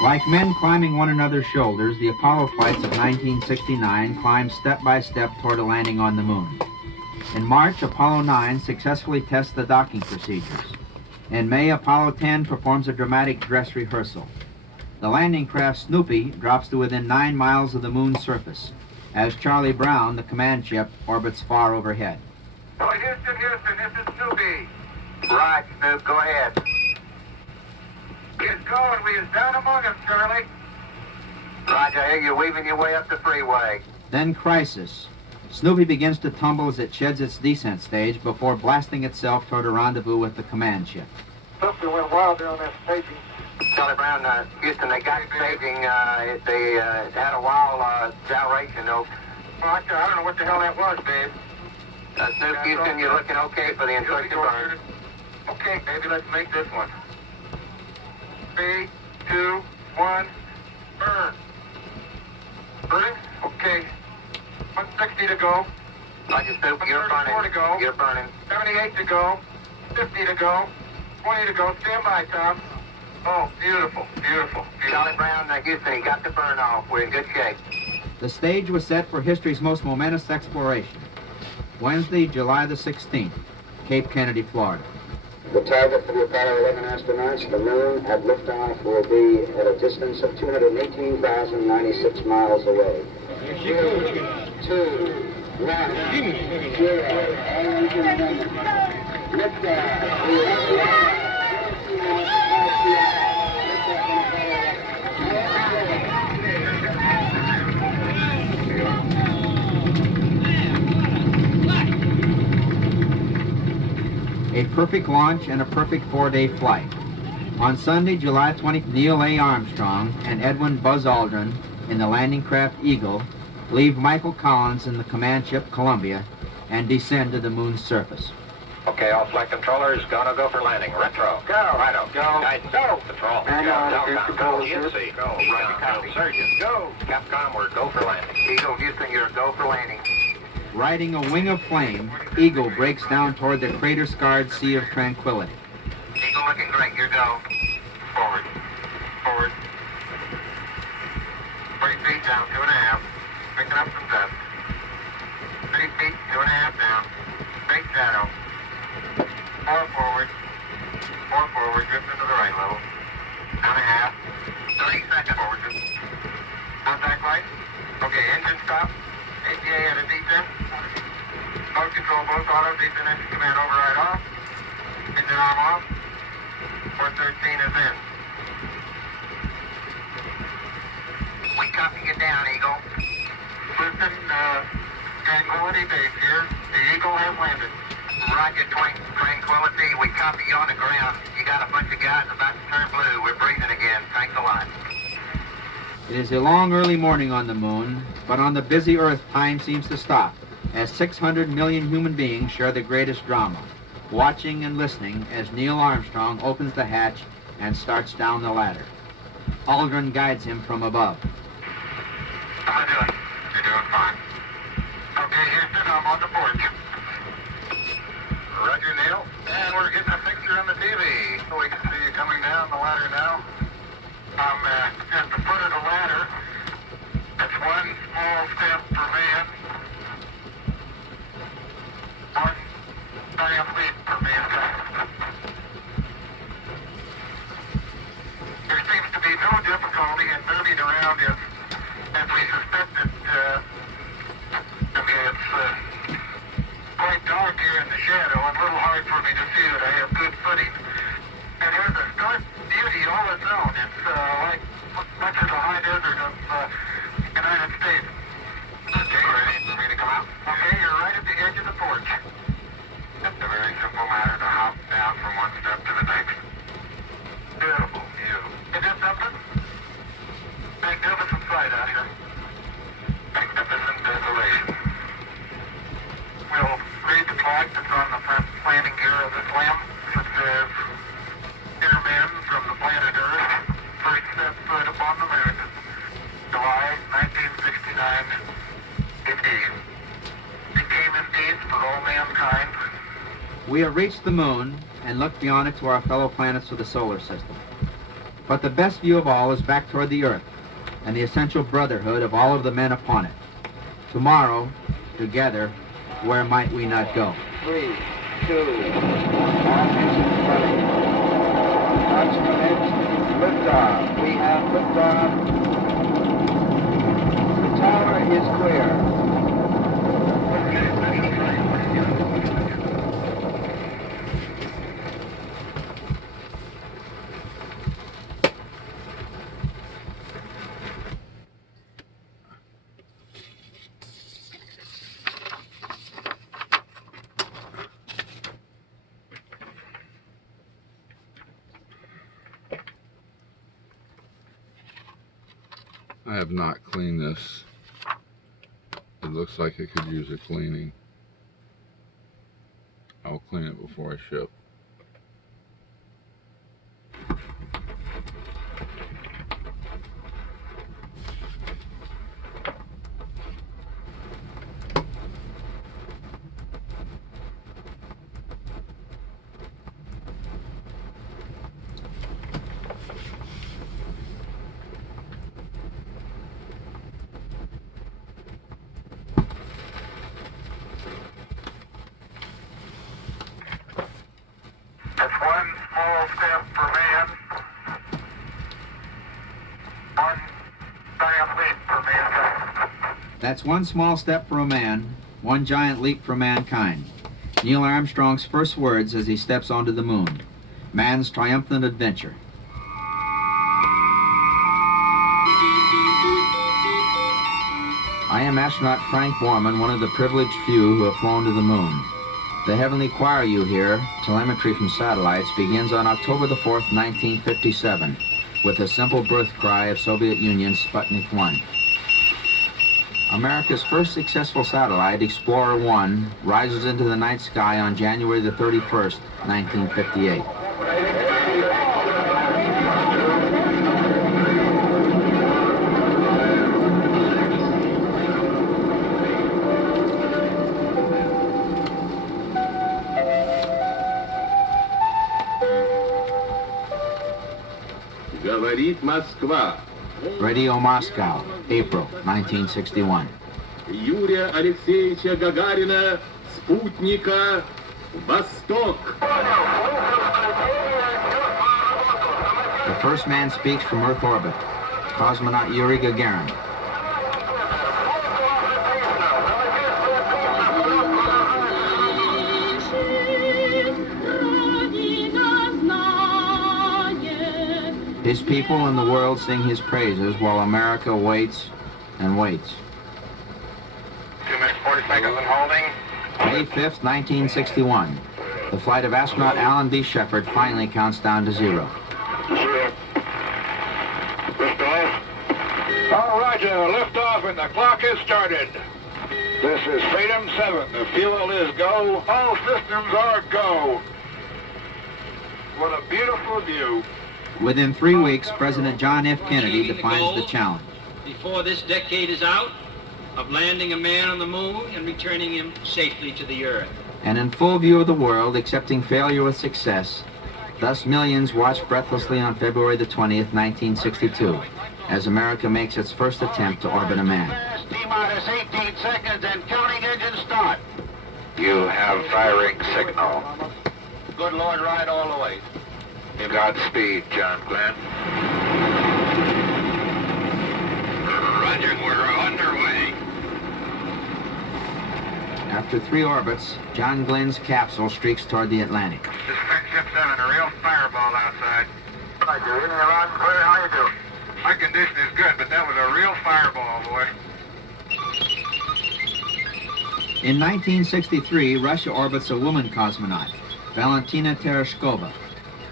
Like men climbing one another's shoulders, the Apollo flights of 1969 climbed step by step toward a landing on the moon. In March, Apollo 9 successfully tests the docking procedures. In May, Apollo 10 performs a dramatic dress rehearsal. The landing craft Snoopy drops to within 9 miles of the moon's surface, as Charlie Brown, the command ship, orbits far overhead. Oh, Houston, this is Snoopy. Right, Snoop, go ahead. Get going. We is down among us, Charlie. Roger, I hear you weaving your way up the freeway. Then crisis. Snoopy begins to tumble as it sheds its descent stage before blasting itself toward a rendezvous with the command ship. Snoopy went wild there on that staging. Charlie Brown, Houston, they got staging. They had a wild gyration, though. Oh, I don't know what the hell that was, babe. Snoop, Houston, you're looking okay for the instruction burn. Okay, baby, let's make this one. 3, 2, 1, burn. Burning? Okay. 160 to go. Roger, Snoop, you're burning. 134 to go. You're burning. 78 to go. 50 to go. 20 to go. Stand by, Tom. Oh, beautiful, beautiful, beautiful. Charlie Brown, Houston, he got the burn off. We're in good shape. The stage was set for history's most momentous exploration. Wednesday, July the 16th, Cape Kennedy, Florida. The target for the Apollo 11 astronauts, the moon, at liftoff will be at a distance of 218,096 miles away. 3, 2, 1, 0. Liftoff. A perfect launch and a perfect 4-day flight. On Sunday, July 20th, Neil A. Armstrong and Edwin Buzz Aldrin in the landing craft Eagle leave Michael Collins in the command ship Columbia and descend to the moon's surface. Okay, all flight controllers, gonna go for landing. Retro. Go. Righto. Go. Guidance. Go. Control. And Go. on. Telcom. Go. GNC. Go. Roger, Econ. copy. Go. Surgeon. Go. Capcom, we're go for landing. Eagle, Houston, you're a go for landing. Riding a wing of flame, Eagle breaks down toward the crater-scarred Sea of Tranquility. Eagle looking great, your go. Forward. Forward. 20 feet down, 2.5. Picking up some dust. 30 feet, 2.5 down. Straight shadow. 4 forward. 4 forward, drifting to the right level. 2.5. 30 seconds. Forward. Contact light. Okay, engine stop. ATA at a descent. Mode control, both auto, descent engine command override off. Engine arm off. 413 is in. We copy you down, Eagle. Houston, Tranquility Base here. The Eagle has landed. Roger, Tranquility, we copy you on the ground. You got a bunch of guys about to turn blue. We're breathing again. Thanks a lot. It is a long early morning on the moon, but on the busy Earth time seems to stop, as 600 million human beings share the greatest drama, watching and listening as Neil Armstrong opens the hatch and starts down the ladder. Aldrin guides him from above. How you doing? You're doing fine. Okay, Houston, I'm on the porch. Roger, Neil. And we're getting a picture on the TV. We can see you coming down the ladder now. I'm at the foot of the ladder. It's one small step for man. One giant leap for mankind. There seems to be no difficulty in moving around as we suspected. Okay, it's quite dark here in the shadow. It's a little hard for me to see that I have good footing. It has a stark beauty all its own. It's like much of the high desert of United States. Okay, ready for me to come out? Okay, you're right at the edge of the porch. It's a very simple matter to hop down from one step to the next. Beautiful view. Is that something? Magnificent sight out here. Magnificent desolation. We'll read the plaque that's on the landing gear of this limb. It says, "Dear men from the planet Earth, first set foot upon the moon, July 1969, indeed. It came in peace for all mankind." We have reached the moon and look beyond it to our fellow planets of the solar system. But the best view of all is back toward the Earth and the essential brotherhood of all of the men upon it. Tomorrow, together, where might we not go? 3, 2, all engines running. Launch commenced. Liftoff. We have liftoff. The tower is clear. I have not cleaned this. It looks like it could use a cleaning. I'll clean it before I ship. That's one small step for man, one giant leap for mankind. That's one small step for a man, one giant leap for mankind. Neil Armstrong's first words as he steps onto the moon. Man's triumphant adventure. I am astronaut Frank Borman, one of the privileged few who have flown to the moon. The heavenly choir you hear, telemetry from satellites, begins on October the 4th, 1957, with the simple birth cry of Soviet Union's Sputnik 1. America's first successful satellite, Explorer 1, rises into the night sky on January the 31st, 1958. Говорит Москва. Radio Moscow, April 1961. Юрия Алексеевича Гагарина, спутника «Восток». The first man speaks from Earth orbit, cosmonaut Yuri Gagarin. His people and the world sing his praises while America waits and waits. 2 minutes, 40 seconds and holding. May 5th, 1961. The flight of astronaut Alan B. Shepard finally counts down to 0. All roger, liftoff and the clock has started. This is Freedom 7. The fuel is go. All systems are go. What a beautiful view. Within 3 weeks, President John F. Kennedy defines the challenge. Before this decade is out, of landing a man on the moon and returning him safely to the Earth. And in full view of the world, accepting failure with success, thus millions watch breathlessly on February the 20th, 1962, as America makes its first attempt to orbit a man. T-minus 18 seconds and counting engine start. You have firing signal. Good Lord, ride all the way. Godspeed, John Glenn. Roger, we're underway. After 3 orbits, John Glenn's capsule streaks toward the Atlantic. This is Ship 7, a real fireball outside. I do. Any alarm clear? How you do? My condition is good, but that was a real fireball, boy. In 1963, Russia orbits a woman cosmonaut, Valentina Tereshkova.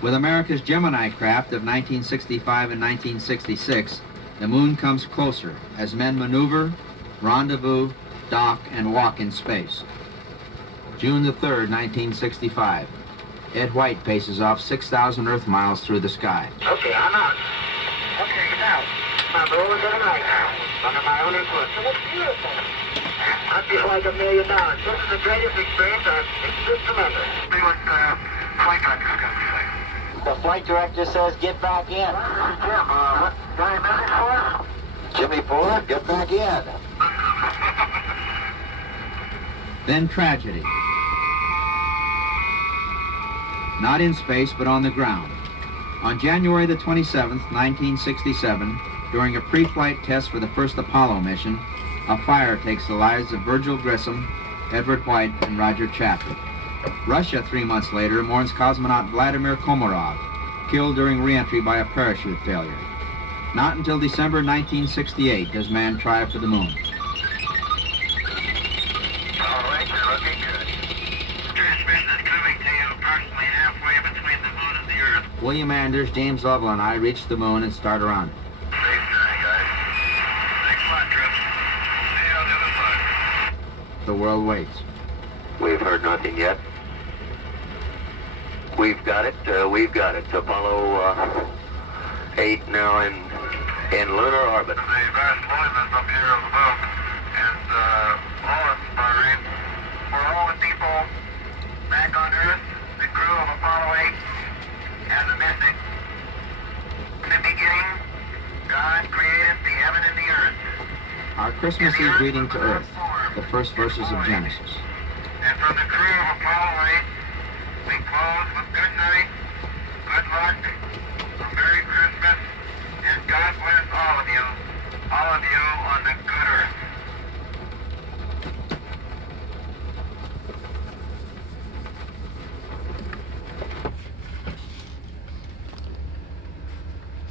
With America's Gemini craft of 1965 and 1966, the moon comes closer as men maneuver, rendezvous, dock, and walk in space. June the 3rd, 1965. Ed White paces off 6,000 Earth miles through the sky. Okay, I'm out. Okay, now. My roll is tonight. Under my own influence. It looks beautiful. I feel like $1 million. This is the greatest experience I've experienced. See what flight doctor's going to say. The flight director says get back in. Jimmy Ford, get back in. Then tragedy. Not in space, but on the ground. On January the 27th, 1967, during a pre-flight test for the first Apollo mission, a fire takes the lives of Virgil Grissom, Edward White, and Roger Chaffee. Russia, 3 months later, mourns cosmonaut Vladimir Komarov, killed during re-entry by a parachute failure. Not until December 1968 does man try for the moon. All right, you're looking good. Transmission is coming to you approximately halfway between the moon and the Earth. William Anders, James Lovell, and I reach the moon and start around it. Safe journey, guys. Thanks a lot, Trips. See you on the other side. The world waits. We've heard nothing yet. We've got it. Apollo 8 now in lunar orbit. The vast movement up here on the moon is awe-inspiring for all the people back on Earth, the crew of Apollo 8, and the message. In the beginning, God created the heaven and the earth. Our Christmas Eve greeting to Earth, the first verses of Genesis. And from the crew of Apollo 8, we close with good night, good luck, a Merry Christmas, and God bless all of you on the good earth.